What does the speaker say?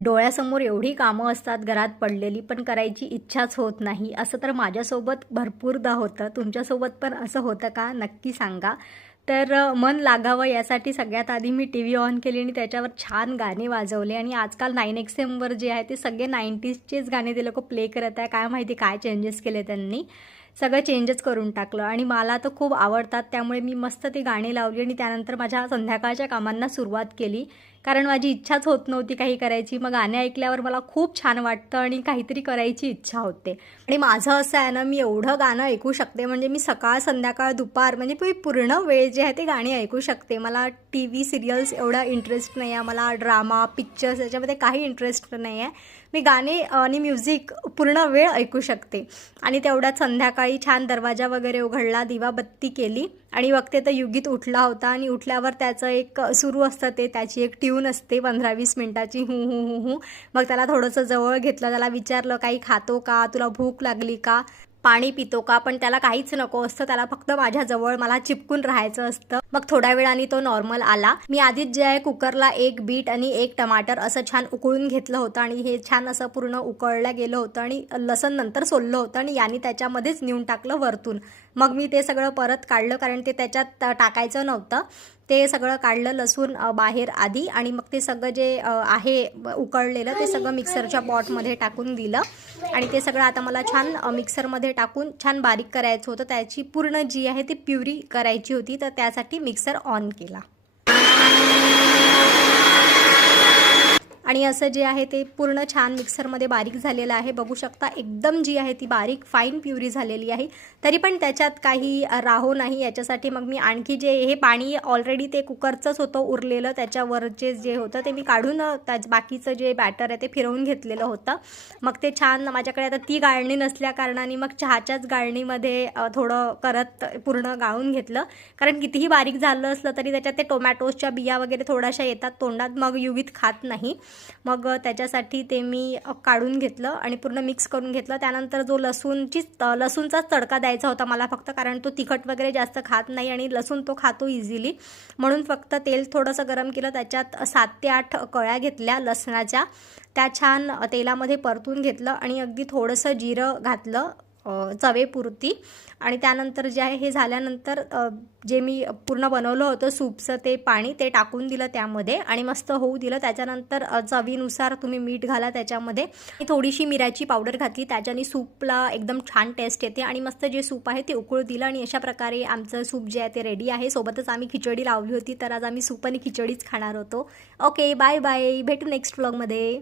डोळ्यासमोर एवढी कामं असतात घरात पडलेली, पण करायची इच्छाच होत नाही. असं तर माझ्यासोबत भरपूरदा होतं. तुमच्यासोबत पण असं होतं का? नक्की सांगा. तर मन लागावं यासाठी सगळ्यात आधी मी टीव्ही ऑन केली आणि त्याच्यावर छान गाणे वाजवले आणि आजकाल 9XMवर जे आहे ते सगळे 90sचेच गाणे ते लोकं प्ले करत आहे. काय माहिती काय चेंजेस केले त्यांनी. सगळं चेंजच करून टाकलं आणि मला तर खूप आवडतात. त्यामुळे मी मस्त ती गाणी लावली आणि त्यानंतर माझ्या संध्याकाळच्या कामांना सुरुवात केली. कारण माझी इच्छाच होत नव्हती काही करायची. मग गाणे ऐकल्यावर मला खूप छान वाटतं आणि काहीतरी करायची इच्छा होते. आणि माझं असं आहे ना, मी एवढं गाणं ऐकू शकते म्हणजे मी सकाळ, संध्याकाळ, दुपार म्हणजे मी पूर्ण वेळ जे आहे ते गाणी ऐकू शकते. मला टीव्ही सीरियल्स एवढा इंटरेस्ट नाही आहे. मला ड्रामा, पिक्चर्स याच्यामध्ये काही इंटरेस्ट नाही आहे. मी गाणे आणि म्युझिक पूर्ण वेळ ऐकू शकते. आणि तेवढ्यात संध्याकाळी छान दरवाजा वगैरे उघडला, दिवाबत्ती केली आणि बघते तर युगीत उठला होता आणि उठल्यावर त्याचं एक सुरू असतं ते त्याची एक ट्यून असते 15-20 मिनिटाची हू हू हू हू. मग त्याला थोडंसं जवळ घेतलं, त्याला विचारलं काही खातो का, तुला भूक लागली का, पाणी पितो का, पण त्याला काहीच नको असतं. त्याला फक्त माझ्याजवळ मला चिपकून राहायचं असतं. मग थोड्या वेळाने तो नॉर्मल आला. मी आधीच जे आहे कुकरला 1 बीट आणि 1 टमाटर असं छान उकळून घेतलं होतं आणि हे छान असं पूर्ण उकळलं गेलं होतं आणि लसण नंतर सोललं होतं आणि याने त्याच्यामध्येच नेऊन टाकलं वरतून. मग मी ते सगळं परत काढलं कारण ते त्याच्यात टाकायचं नव्हतं. ते सगळं काढलं लसूण बाहेर आधी आणि मग ते सगळं जे आहे उकळलेलं ते सगळं मिक्सरच्या पॉटमध्ये टाकून दिलं आणि ते सगळं आता मला छान मिक्सरमध्ये टाकून छान बारीक करायचं होतं. त्याची पूर्ण जी आहे ती प्युरी करायची होती, तर त्यासाठी मिक्सर ऑन केला. आणि असं जे आहे ते पूर्ण छान मिक्सरमध्ये बारीक झालेलं आहे. बघू शकता एकदम जी आहे ती बारीक फाईन प्युरी झालेली आहे. तरी पण त्याच्यात काही राहो नाही. याच्यासाठी मग मी आणखी जे हे पाणी ऑलरेडी ते कुकरचंच होतं उरलेलं, त्याच्यावरचे जे होतं ते मी काढून त्याच बाकीचं जे बॅटर आहे ते फिरवून घेतलेलं होतं. मग ते छान माझ्याकडे आता ती गाळणी नसल्या कारणाने मग चहाच्याच गाळणीमध्ये थोडं करत पूर्ण गाळून घेतलं. कारण कितीही बारीक झालं असलं तरी त्याच्यात ते टोमॅटोच्या बिया वगैरे थोड्याशा येतात तोंडात, मग युवीत खात नाही. मग त्याच्यासाठी ते मी काढून घेतलं आणि पूर्ण मिक्स करून घेतलं. त्यानंतर जो लसूणचाच तडका द्यायचा होता मला फक्त, कारण तो तिखट वगैरे जास्त खात नाही आणि लसूण तो खातो इझिली. म्हणून फक्त तेल थोडंसं गरम केलं, त्याच्यात 7 ते 8 कळ्या घेतल्या लसणाच्या, त्या छान तेलामध्ये परतून घेतलं आणि अगदी थोडंसं जिरं घातलं चवेपुरती. आणि त्यानंतर जे आहे हे झाल्यानंतर जे मी पूर्ण बनवलं होतं सूपचं ते पाणी ते टाकून दिलं त्यामध्ये आणि मस्त होऊ दिलं. त्याच्यानंतर चवीनुसार तुम्ही मीठ घाला त्याच्यामध्ये. थोडीशी मिराची पावडर घातली, त्याच्याने सूपला एकदम छान टेस्ट येते आणि मस्त जे सूप आहे ते उकळू दिलं आणि अशा प्रकारे आमचं सूप जे आहे ते रेडी आहे. सोबतच आम्ही खिचडी लावली होती, तर आज आम्ही सूप आणि खिचडीच खाणार होतो. ओके, बाय बाय, भेटू नेक्स्ट व्लॉगमध्ये.